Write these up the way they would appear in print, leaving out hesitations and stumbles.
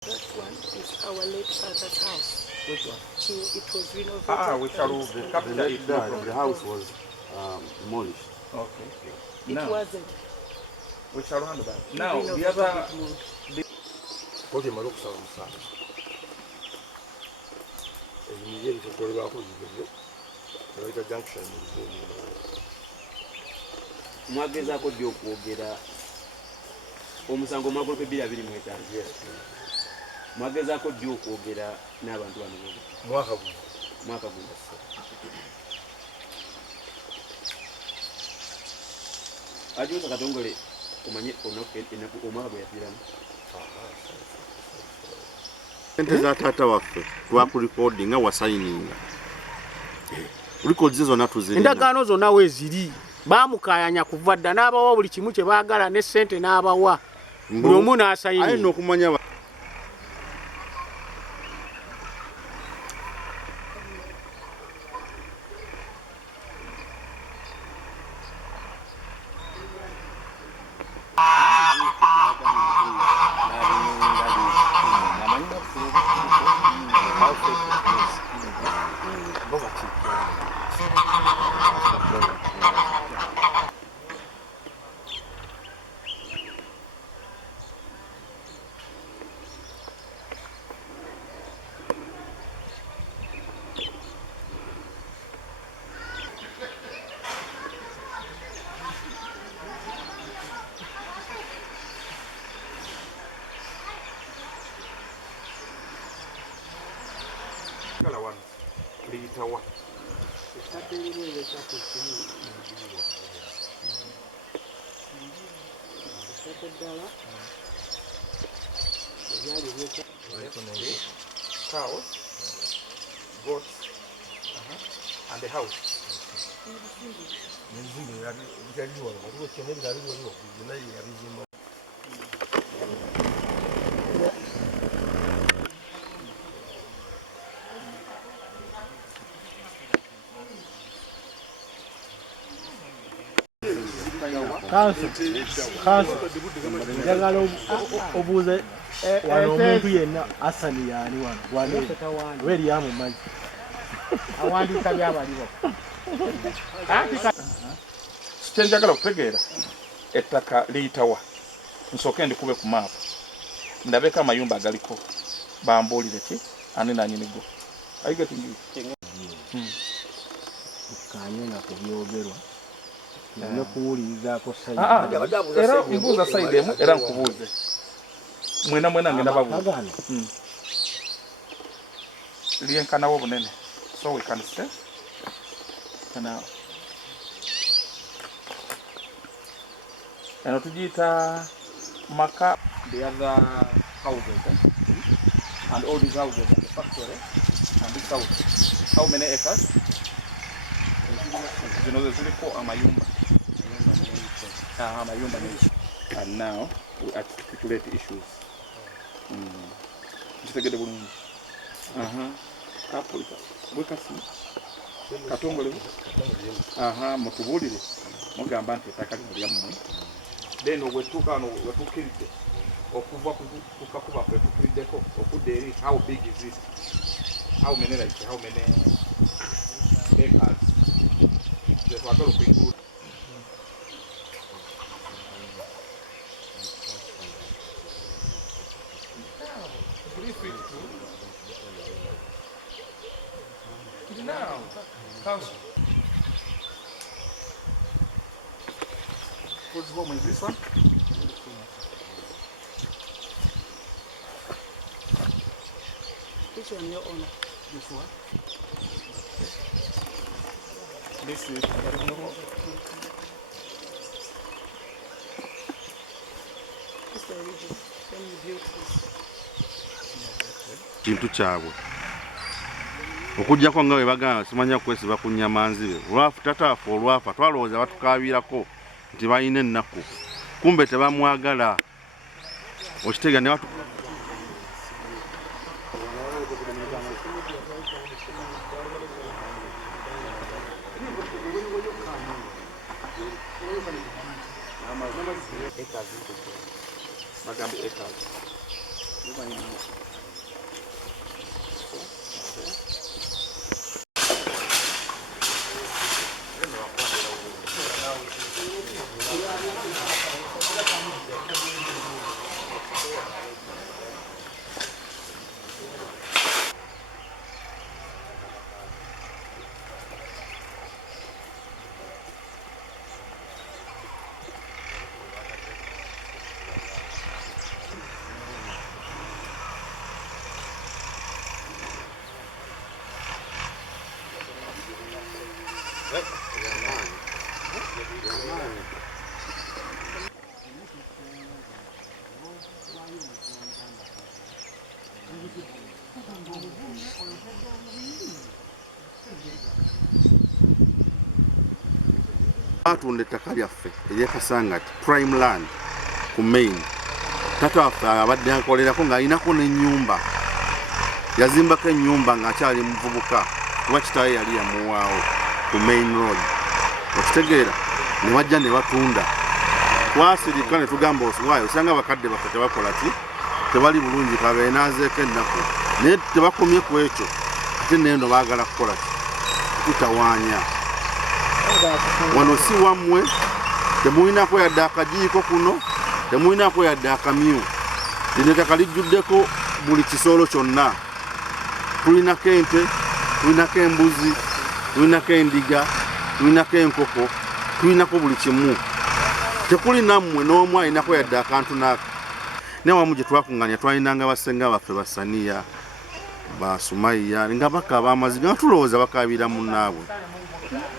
That one is our late father's house. Which one? It was renovated. We shall capture it. The house was demolished. Okay. It wasn't. We shall handle that. Now, the other... What you look so sad. And you get to go about the junction. Mwagezako ddi okwogera omusango mwagolope 225. Yes. Mwagezako ddi okwogera n'abantu bano mwaka guno. Ajoza Katongole omanye omwaka gwe yafiiramu. Sente za taata waffe twakulikodinga wasayininga. Records zonna tuzirina. Endagaano zonna weeziri. Baamukayanya kuva dda n'abawa buli kimu kye baagala ne ssente n'abawa. Buli omu n'asayini. Ayina okumanya Liyitawa. Cows, goats, and the house. Njagala obuuze wano omuntu yenna Asani yaani wano weri yamumanyi awandiika byabaliwo Kye njagala okutegeera ettaka liyitawa nsooke ndikube ku maapu ndabeko amayumba agaliko bambuulire ki ani nanyinigo ayigetingi kanye nga kubyogerwa no kuwulirizaako era mbuuza sayidi emu era nkubuuze mwena ngenda babuuza lyenkanawo bunene so we can stay kana eno tugiyita maka the other houses and all these houses and the factory and this house how many acres zino ziliko amayumba and now we articulate issues kitegede bulungi Africa bwekasi Katongole mutubuulire mugamba nti ettaka lino lyammwe then obwetuuka wano wetuukiridde okuva ku kakuba kwetuukiriddeko okudda eri how big is this how many acres twagala okuinclude now, council. Whose home is this one? Which one your owner? This one. This is This the origin. When you built this. kintu kyabwe okujjako nga bwe bagamba simanya kwesiba ku nyamanzibe olwafu tataafu olwafa twalowooza batukaabirako nti balina ennaku kumbe tebamwagala okitega ne acres. Batunda ettaka lyaffe ery'ekasangati prime land ku main. Tata waffe abadde akolerako ng'alinako n'ennyumba, yazimbako ennyumba ng'akyali muvubuka kuba kitaawe yali yamuwaawo ku main road. Okitegeera ne bajja ne batunda, twasirika ne tugamba oswayo osanga abakadde baffe tebakola ki, tebali bulungi kabeenaazeeko ennaku, naye tebakomye ku ekyo ate neno baagala kukola ki, tutawaanya. Wano si wammwe, temulinako yadde akajiiko kuno, temulinako yadde akamyu. Lino ettaka lijjuddeko buli kisolo kyonna. Tulinako ente, tulinako embuzi, tulinako endiga, tulinako enkoko, tulinako buli kimu. Tekuli nammwe n'omu alinako yadde akantu naako. Ne wamu gye twakuŋŋaanya twalinanga bassenga baffe basaniya, basumaiya nga bakaaba amaziga nga tulowooza bakaabira munnaabwe.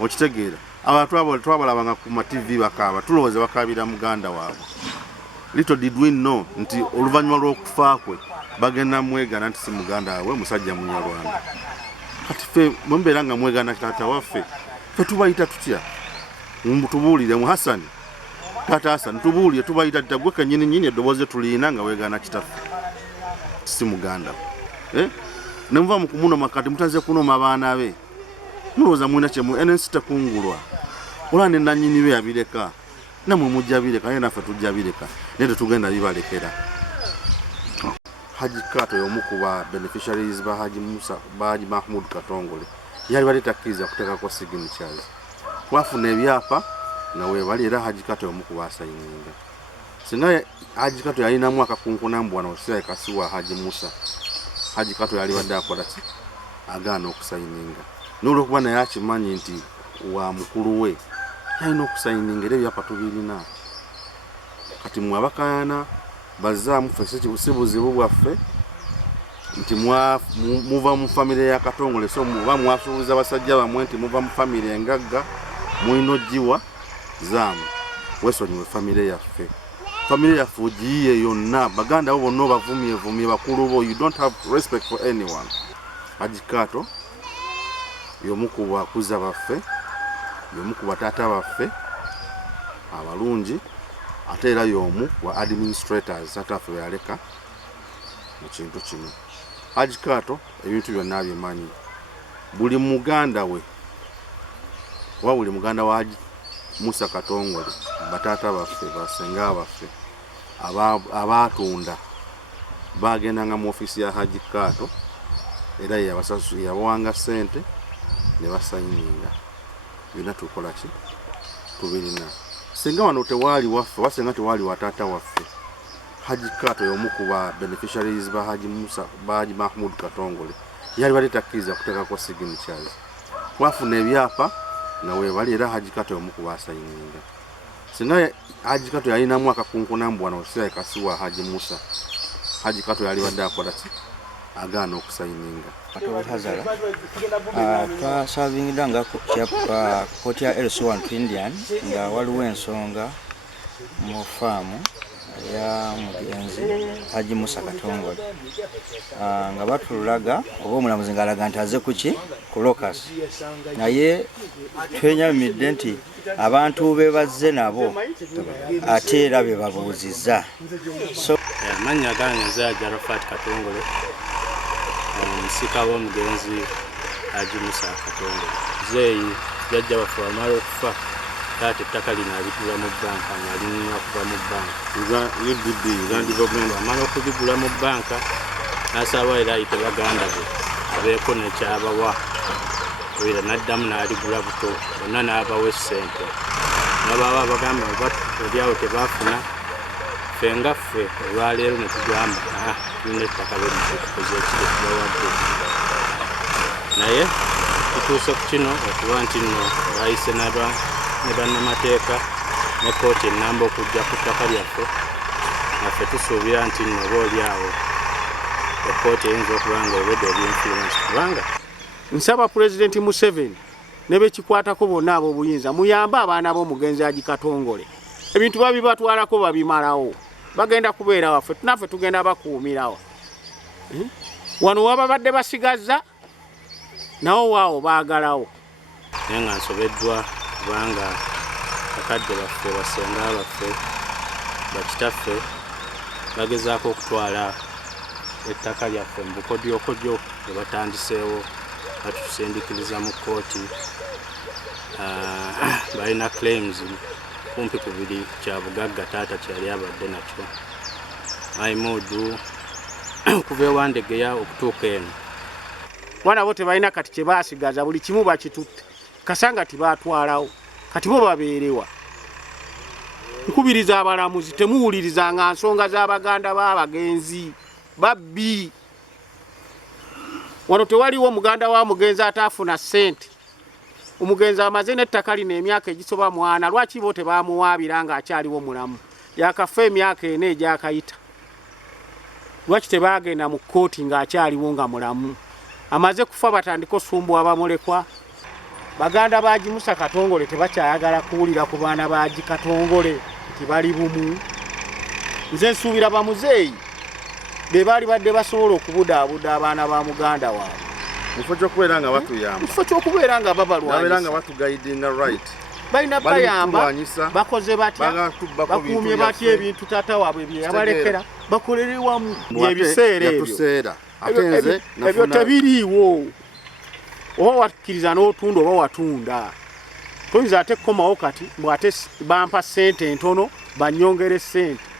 Okitegeera abantu twabalabanga ku ma TV bakaaba tulowooza bakaabira muganda waabwe. Little did we know nti oluvannyuma lw'okufa kwe bagenda mwegana nti si muganda waabwe, musajja Munyarwanda. Kati ffe mwebeera nga mwegana taata waffe, ffe tubayita tutya? Tubuulire mu Hasani, taata Hasani tubuulire tubayita tutya? Gwe kennyini eddoboozi tuliina nga weegana kitaffe si muganda we. Ne muva mu kumunoma kati mutaze kunoma abaana be. Mulowooza mulina kyemu NNC tekungulwa. Olwa ne nannyini be yabireka, namwe mujja bireka, naye naffe tujja bireka, naye tetugenda bibalekera. Haji Kato y'omu ku ba beneficiaries ba Haji Mahmoud Katongole yali bali takkiriza kuteekako signatures. Twafuna ebyapa nga weebali era Haji Kato y'omu ku baasayininga. Singa Haji Kato yalinamu akakunkunambu wano Osiya Kasiwa Haji Musa, Haji Kato yali badde akola ki? Agaana okusayininga. N'olwokuba naye akimanyi nti wa mukulu we yalina okusayininga era ebyapa tubirina. Kati mwe abakaayana bazaamu ffe si buzibu bwaffe nti muva mu famire ya Katongole, so muba mwasuubiza basajja bamwe nti muva mu famire engagga mulina oggiwa zaamu. Weesonyiwe famire yaffe. Famire yaffe ogiyiye yonna, baganda bo bonna obavumye bakulu bo. You don't have respect for anyone. Haji Kato y'omu ku bakuza baffe, y'omu ku bataata baffe abalungi, ate era y'omu wa administrators ataffe yaleka mu kintu kino. Haji Kato ebintu byonna abimanyi. Buli muganda we wa buli muganda wa Haji Musa Katongole, bataata baffe, basenga baffe abaatunda bagendanga mu ofisi ya Haji Kato era yabawanga ssente ne basayininga. Byonna tukola ki? Tubirina. Singa wano tewaali waffe, wasenga tewaali wataata waffe, Haji Kato y'omu ku ba beneficiaries ba Haji Mahmoud Katongole yali bali takkiriza kuteekako signatures. Twafuna ebyapa nga weebali era Haji Kato y'omu ku baasayininga. Singa Haji Kato yalinamu akakunkunambu wano Osiya Kasiwa Haji Musa, Haji Kato yali badde akola ki? Agaana okusayininga. Hazara twasabingira nga kooti ya LC1 Indian nga waliwo ensonga mu faamu ya mugenzi Haji Musa Katongole nga batulaga oba omulamuzi ng'alaga nti aze kuki ku locus, naye twenyamidde nti abantu be bazze nabo ate era be babuuzizza. So amannya gange nze Arafat Katongole, omusika w'omugenzi Haji Musa Katongole. Zeeyi jjajja waffe wamala okufa taata ettaka lino aligula mu banka nga linywa kuva mu banka UDB Uganda Development amala okuligula mu banka n'asaba era ayite baganda be abeeko nekyabawa era n'addamu n'aligula buto bonna n'abawa essente nababa bagamba olyawo tebafuna ffe nga ffe olwaleero ne tugamba tulina ettaka lyomukoze ekiro tubawadde naye tutuuse ku kino okuba nti nno bayise ne bannamateeka ne kooti ennamba okujja ku ttaka lyaffe naffe tusuubira nti nno oba olyawo ekooti eyinza okuba nga ebedde ebyinfluence kubanga nsaba Pulezidenti Museveni ne bekikwatako bonna ab'obuyinza muyambe abaana b'omugenzi Haji Katongole ebintu babibatwalako babimalawo bagenda kubeera waffe naffe tugenda bakuumirawo wano wababadde basigaza nawo waawo baagalawo naye nga nsobeddwa kubanga bakadde baffe basenga baffe bakitaffe bagezaako okutwala ettaka lyaffe mu bukodyokodyo bwe batandiseewo batutusindikiriza mu kooti balina claims kumpi ku biri kya bugagga taata kyali abadde nakyo aimudu okuva ewandegeya okutuuka eno wana bo tebalina kati kye baasigaza buli kimu bakitutte kasanga tibatwalawo kati bo babeerewa nkubiriza abalamuzi temuwulirizanga nsonga z'abaganda b'abagenzi babbi wano tewaliwo muganda wa mugenzi ataafuna ssente omugenzi amaze n'ettaka lino emyaka egisoba 4 lwaki bo tebamuwaabira nga akyaliwo mulamu yakafa emyaka 4 egyakayita lwaki tebagenda mu kkooti ng'akyaliwo nga mulamu amaze kufa batandika osumbuwa bamulekwa baganda ba Haji Musa Katongole tebakyayagala kuwulira ku baana ba Haji Katongole nti bali bumu nze nsuubira bamuzeeyi be baali badde basobola okubudaabuda abaana ba muganda waabwe mufo ky'okubeera nga batuyamba mufo ky'okubeera nga babalwanyisa nga batugaidinga right balina bayamba bakoze batya bakuumye batya ebintu taata waabwe bye yabalekera bakolere wamu ebiseera ebyo ebyo tebiriiwo oba wakkiriza n'otunda oba watunda toyinza ate kukomawo kati bw'ate bampa ssente entono bannyongere ssente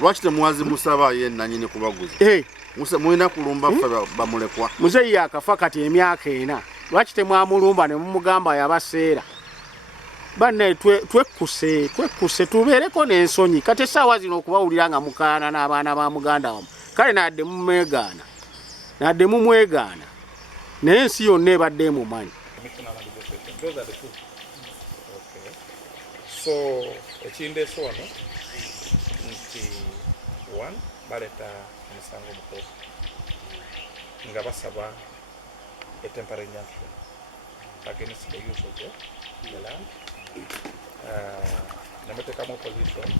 lwaki temuwazimusa baayo ennanyini kubaguza mulina kulumba ffe bamulekwa muzeeyi yakafa kati emyaka 4 lwaki temwamulumba ne mumugamba yabaseera banne twekkuse tubeereko n'ensonyi kati essaawa zino okubawulira nga mukaana n'abaana ba muganda wamu kale nadde mumwegaana naye ensi yonna ebadde emumanyi so ekindeese wano nti one baleta emisango mu kooti nga basaba a temporary injunction against the use of the land nemuteekamu opposition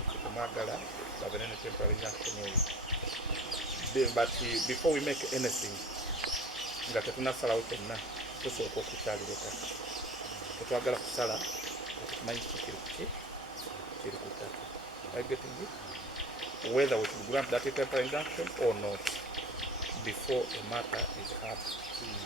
nti temwagala babene ne temporary injunction eyo but before we make anything nga tetunasalawo kyonna tusooka okukyalira ettaka tetwagala kusala tumanyi kiri ku ttaka whether we should grant that temporary injunction or not before a matter is heard.